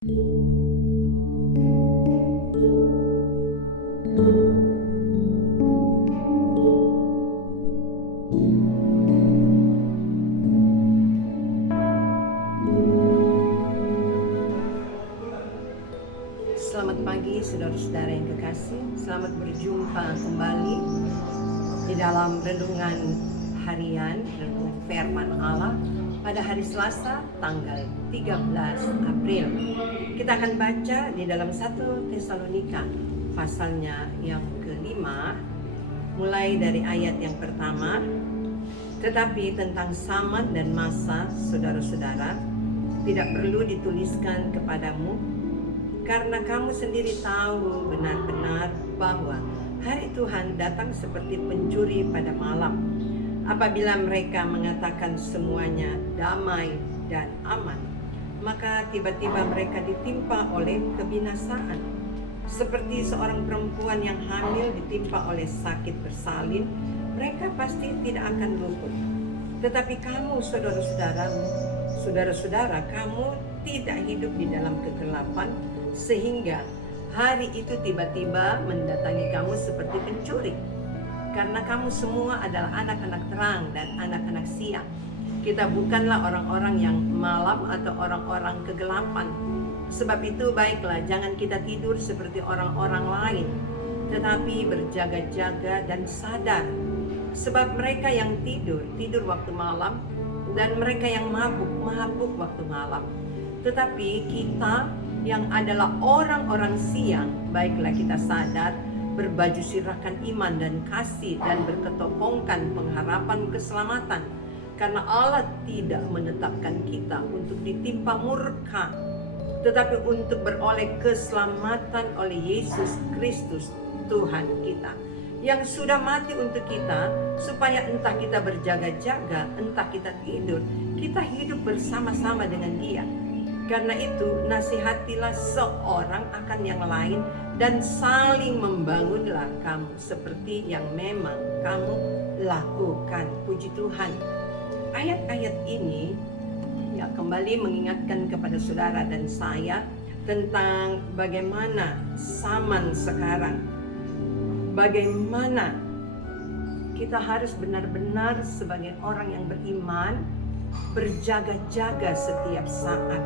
Selamat pagi saudara-saudara yang kekasih. Selamat berjumpa kembali di dalam renungan harian, renungan firman Allah pada hari Selasa tanggal 13 April. Kita akan baca di dalam 1 Tesalonika pasalnya yang kelima, mulai dari ayat yang pertama. Tetapi tentang zaman dan masa, saudara-saudara, tidak perlu dituliskan kepadamu, karena kamu sendiri tahu benar-benar bahwa hari Tuhan datang seperti pencuri pada malam. Apabila mereka mengatakan semuanya damai dan aman, maka tiba-tiba mereka ditimpa oleh kebinasaan. Seperti seorang perempuan yang hamil ditimpa oleh sakit bersalin, mereka pasti tidak akan luput. Tetapi kamu, saudara-saudara, kamu tidak hidup di dalam kegelapan, sehingga hari itu tiba-tiba mendatangi kamu seperti pencuri. Karena kamu semua adalah anak-anak terang dan anak-anak siang. Kita bukanlah orang-orang yang malam atau orang-orang kegelapan. Sebab itu baiklah jangan kita tidur seperti orang-orang lain, tetapi berjaga-jaga dan sadar. Sebab mereka yang tidur waktu malam, dan mereka yang mabuk waktu malam. Tetapi kita yang adalah orang-orang siang, baiklah kita sadar, berbaju sirahkan iman dan kasih, dan berketopongkan pengharapan keselamatan. Karena Allah tidak menetapkan kita untuk ditimpa murka, tetapi untuk beroleh keselamatan oleh Yesus Kristus Tuhan kita, yang sudah mati untuk kita, supaya entah kita berjaga-jaga, entah kita tidur, kita hidup bersama-sama dengan Dia. Karena itu, nasihatilah seorang akan yang lain, dan saling membangunlah kamu seperti yang memang kamu lakukan. Puji Tuhan. Ayat-ayat ini kembali mengingatkan kepada saudara dan saya tentang bagaimana zaman sekarang. Bagaimana kita harus benar-benar sebagai orang yang beriman berjaga-jaga setiap saat.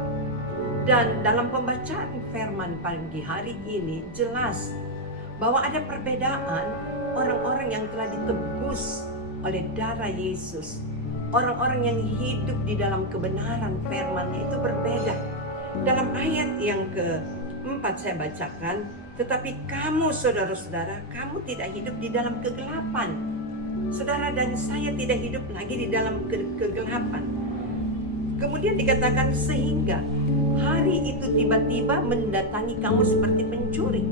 Dan dalam pembacaan firman pagi hari ini jelas bahwa ada perbedaan orang-orang yang telah ditebus oleh darah Yesus. Orang-orang yang hidup di dalam kebenaran firman-Nya itu berbeda. Dalam ayat yang keempat saya bacakan, tetapi kamu saudara-saudara, kamu tidak hidup di dalam kegelapan. Saudara dan saya tidak hidup lagi di dalam kegelapan. Kemudian dikatakan sehingga hari itu tiba-tiba mendatangi kamu seperti pencuri.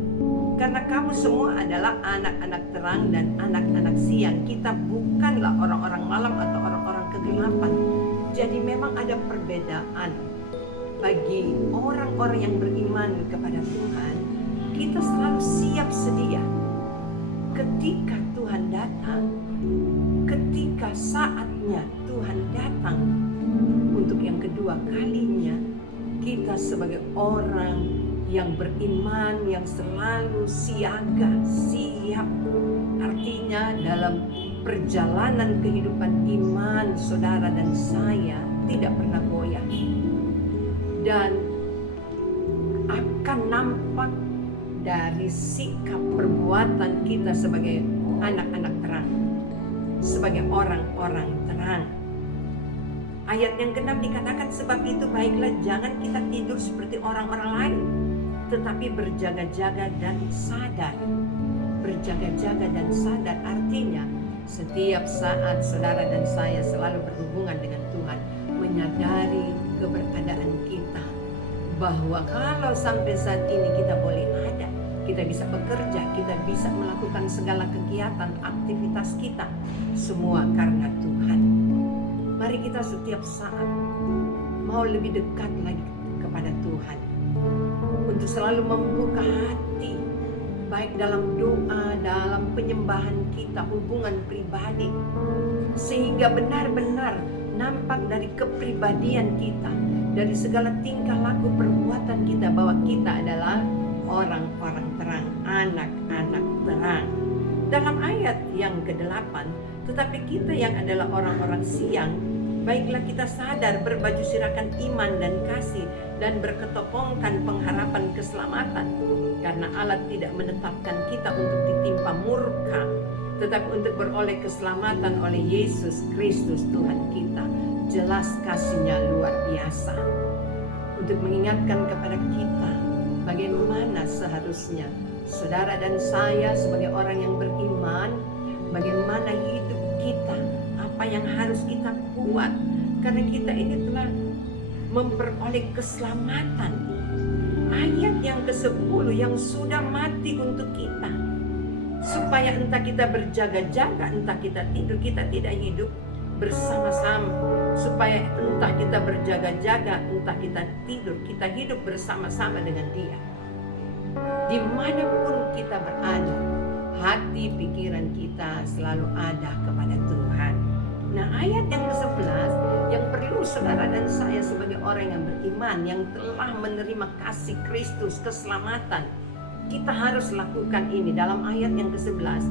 Karena kamu semua adalah anak-anak terang dan anak-anak siang. Kita bukanlah orang-orang malam atau orang-orang kegelapan. Jadi memang ada perbedaan. Bagi orang-orang yang beriman kepada Tuhan, kita selalu siap sedia ketika Tuhan datang, ketika saatnya Tuhan datang untuk yang kedua kalinya. Kita sebagai orang yang beriman, yang selalu siaga, siap. Artinya dalam perjalanan kehidupan iman saudara dan saya tidak pernah goyah. Dan akan nampak dari sikap perbuatan kita sebagai anak-anak terang, sebagai orang-orang terang. Ayat yang ke-6 dikatakan, sebab itu baiklah jangan kita tidur seperti orang-orang lain, tetapi berjaga-jaga dan sadar. Berjaga-jaga dan sadar artinya setiap saat saudara dan saya selalu berhubungan dengan Tuhan, menyadari keberadaan kita, bahwa kalau sampai saat ini kita boleh ada, kita bisa bekerja, kita bisa melakukan segala kegiatan, aktivitas kita, semua karena Tuhan. Mari kita setiap saat mau lebih dekat lagi kepada Tuhan, untuk selalu membuka hati, baik dalam doa, dalam penyembahan kita, hubungan pribadi, sehingga benar-benar nampak dari kepribadian kita dari segala tingkah laku perbuatan kita bahwa kita adalah orang-orang terang, anak-anak terang. Dalam ayat yang ke-8, tetapi kita yang adalah orang-orang siang, baiklah kita sadar berbaju sirakan iman dan kasih dan berketopongkan pengharapan keselamatan. Karena Allah tidak menetapkan kita untuk ditimpa murka, tetapi untuk beroleh keselamatan oleh Yesus Kristus Tuhan kita. Jelas kasih-Nya luar biasa. Untuk mengingatkan kepada kita bagaimana seharusnya saudara dan saya sebagai orang yang beriman, bagaimana hidup kita, apa yang harus kita buat, karena kita ini telah memperoleh keselamatan. Ayat yang ke-10 yang sudah mati untuk kita, supaya entah kita berjaga-jaga, entah kita tidur, kita tidak hidup bersama-sama. Supaya entah kita berjaga-jaga, entah kita tidur, kita hidup bersama-sama dengan Dia. Dimanapun kita berada, hati pikiran kita selalu ada kepada Tuhan. Nah, ayat yang ke-11 yang perlu saudara dan saya sebagai orang yang beriman, yang telah menerima kasih Kristus, keselamatan, kita harus lakukan ini dalam ayat yang ke-11.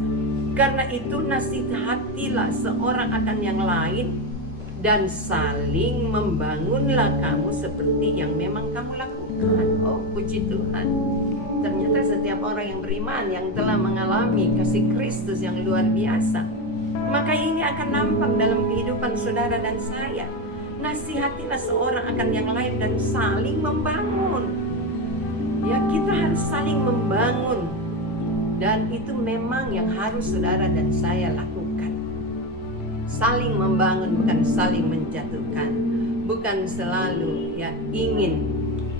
Karena itu nasihatilah seorang akan yang lain dan saling membangunlah kamu seperti yang memang kamu lakukan. Oh, puji Tuhan. Ternyata setiap orang yang beriman yang telah mengalami kasih Kristus yang luar biasa, maka ini akan nampak dalam kehidupan saudara dan saya. Nasihatilah seorang akan yang lain dan saling membangun. Ya, kita harus saling membangun. Dan itu memang yang harus saudara dan saya lakukan. Saling membangun, bukan saling menjatuhkan. Bukan selalu ya ingin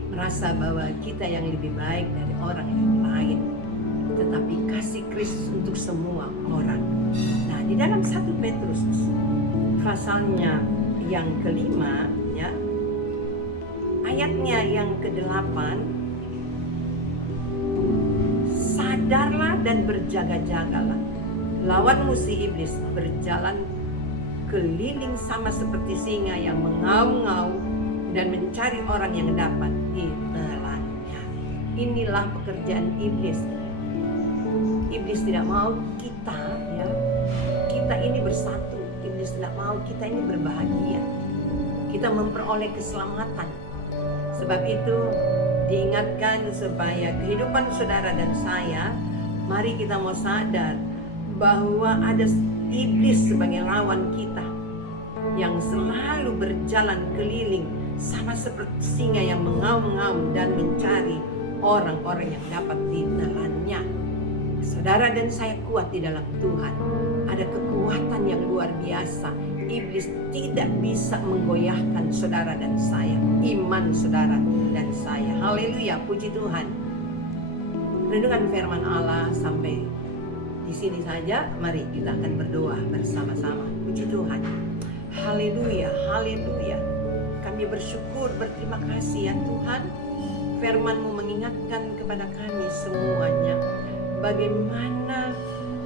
merasa bahwa kita yang lebih baik dari orang yang lain, tetapi kasih Kristus untuk semua orang. Nah, di dalam 1 Petrus pasalnya yang ke-5 ya, ayatnya yang ke-8, sadarlah dan berjaga-jagalah. Lawanmu si iblis berjalan keliling sama seperti singa yang mengaum-ngaum dan mencari orang yang dapat ditelannya. Inilah pekerjaan iblis. Iblis tidak mau kita ya, kita ini bersatu. Iblis tidak mau kita ini berbahagia, kita memperoleh keselamatan. Sebab itu diingatkan supaya kehidupan saudara dan saya, mari kita mau sadar bahwa ada iblis sebagai lawan kita yang selalu berjalan keliling sama seperti singa yang mengaum-ngaum dan mencari orang-orang yang dapat ditelannya. Saudara dan saya kuat di dalam Tuhan. Ada kekuatan yang luar biasa. Iblis tidak bisa menggoyahkan saudara dan saya, iman saudara dan saya. Haleluya, puji Tuhan. Renungan firman Allah sampai di sini saja. Mari kita akan berdoa bersama-sama. Puji Tuhan. Haleluya, haleluya. Kami bersyukur, berterima kasih ya Tuhan. Firman-Mu mengingatkan kepada kami semuanya bagaimana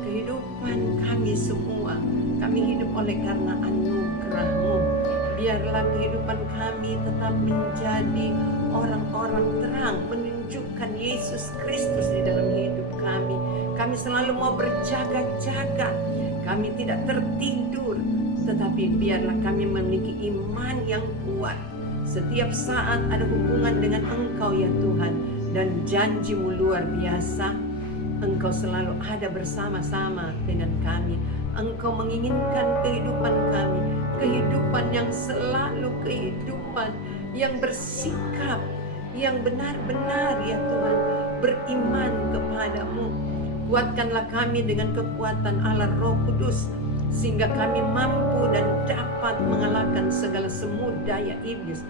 kehidupan kami semua. Kami hidup oleh karena anugerah-Mu. Biarlah kehidupan kami tetap menjadi orang-orang terang, menunjukkan Yesus Kristus di dalam hidup kami. Kami selalu mau berjaga-jaga. Kami tidak tertidur, tetapi biarlah kami memiliki iman yang kuat. Setiap saat ada hubungan dengan Engkau ya Tuhan. Dan janji-Mu luar biasa. Engkau selalu ada bersama-sama dengan kami. Engkau menginginkan kehidupan kami, kehidupan yang selalu kehidupan yang bersikap, yang benar-benar ya Tuhan, beriman kepadamu. Kuatkanlah kami dengan kekuatan Allah Roh Kudus, sehingga kami mampu dan dapat mengalahkan segala semut daya iblis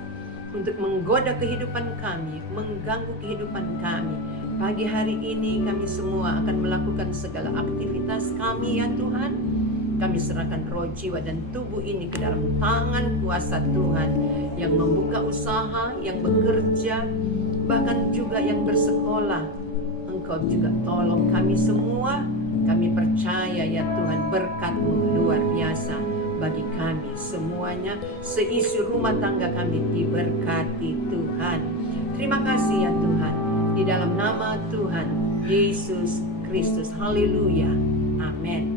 untuk menggoda kehidupan kami, mengganggu kehidupan kami. Pagi hari ini kami semua akan melakukan segala aktivitas kami ya Tuhan. Kami serahkan roh, jiwa, dan tubuh ini ke dalam tangan kuasa Tuhan yang membuka usaha, yang bekerja, bahkan juga yang bersekolah. Engkau juga tolong kami semua. Kami percaya ya Tuhan, berkat-Mu luar biasa bagi kami semuanya. Seisi rumah tangga kami diberkati Tuhan. Terima kasih ya Tuhan. Di dalam nama Tuhan Yesus Kristus. Haleluya. Amin.